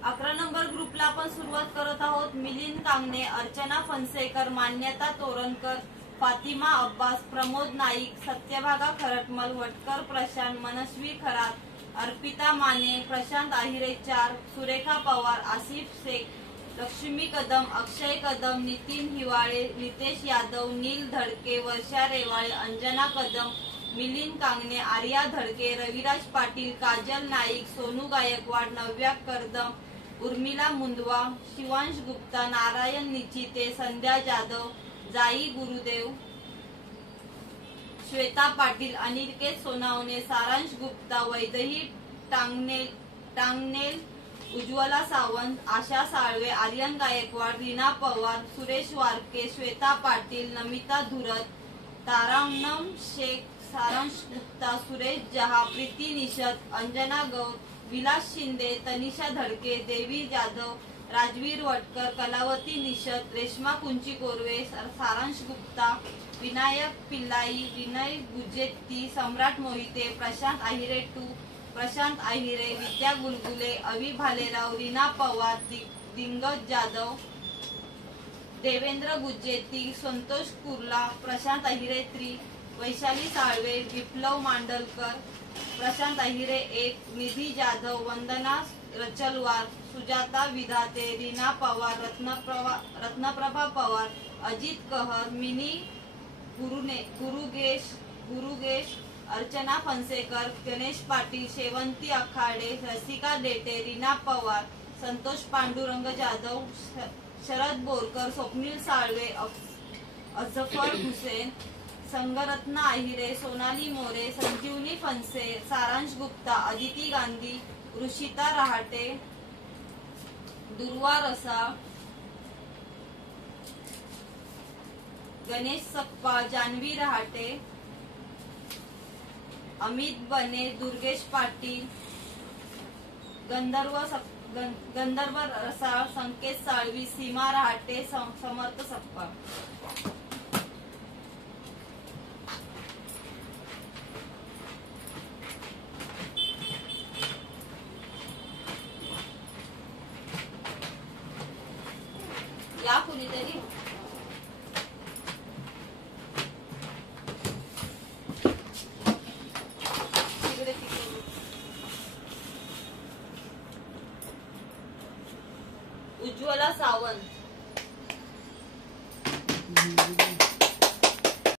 11 number ग्रुपला आपण सुरुवात करत आहोत। मिलिंद कांगणे, अर्चना फणसेकर, मान्यता तोरणकर, फातिमा अब्बास, प्रमोद नाईक, सत्यभागा खरटमल, वटकर प्रशांत, मनस्वी खरात, अर्पिता माने, प्रशांत आहिरे 4, सुरेखा पवार, आसिफ शेख, लक्ष्मी कदम, अक्षय कदम, नितीन हिवाळे, रितेश यादव, नील धडके, वर्षा रेवाळे, अंजना कदम, मिलिंद कांगणे, आर्या धडके, रविराज पाटील, काजल नाईक, सोनू गायकवाड, नव्या करदम, उर्मिला मुंदवा, शिवांश गुप्ता, नारायण निचिते, संध्या जाधव, जाई गुरुदेव, श्वेता पाटील, अनिकेत सोनावणे, सारांश गुप्ता, वैदेही टांगनेल, उज्ज्वला सावंत, आशा साळवे, आर्यन गायकवाड, रीना पवार, सुरेश वारके, श्वेता पाटील, नमिता धुरत, तारानम शेख, सारांश गुप्ता, सुरेश जहा, प्रीती निषद, अंजना गौर, विलास शिंदे, तनिषा धडके, देवी जाधव, राजवीर वटकर, कलावती निषद, रेश्मा कुंची कोरवे, सारांश गुप्ता, विनायक पिल्लाई, विनय गुजेत्ती, सम्राट मोहिते, प्रशांत आहिरे 2, प्रशांत आहिरे, विद्या गुलगुले, अवी भालेराव, रीना पवार, दिंगज जाधव, देवेंद्र गुजेती, संतोष कुर्ला, प्रशांत आहिरे 3, वैशाली साळवे, विप्लव मांडलकर, प्रशांत आहिरे 1, निधी जाधव, वंदना रचलवार, सुजाता विधाते, रीना पवार, रत्नप्रभा पवार, अजित कहर, मिनी गुरुगेश, अर्चना फणसेकर, गणेश पाटील, शेवंती आखाडे, रसिका डेटे, रीना पवार, संतोष पांडुरंग जाधव, शरद बोरकर, स्वप्नील साळवे, अजफर हुसेन, संगरत्न आहिरे, सोनाली मोरे, संजीवनी फणसे, सारांश गुप्ता, अदिती गांधी, ऋषिता रहाटे, दुर्वा रसाळ, गणेश सक्पा, जान्हवी रहाटे, अमित बने, दुर्गेश पाटील, गंधर्व रसाळ, संकेत साळवी, सीमा रहाटे, समर्थ सक्पा। या कुणीतरी उज्ज्वला सावंत,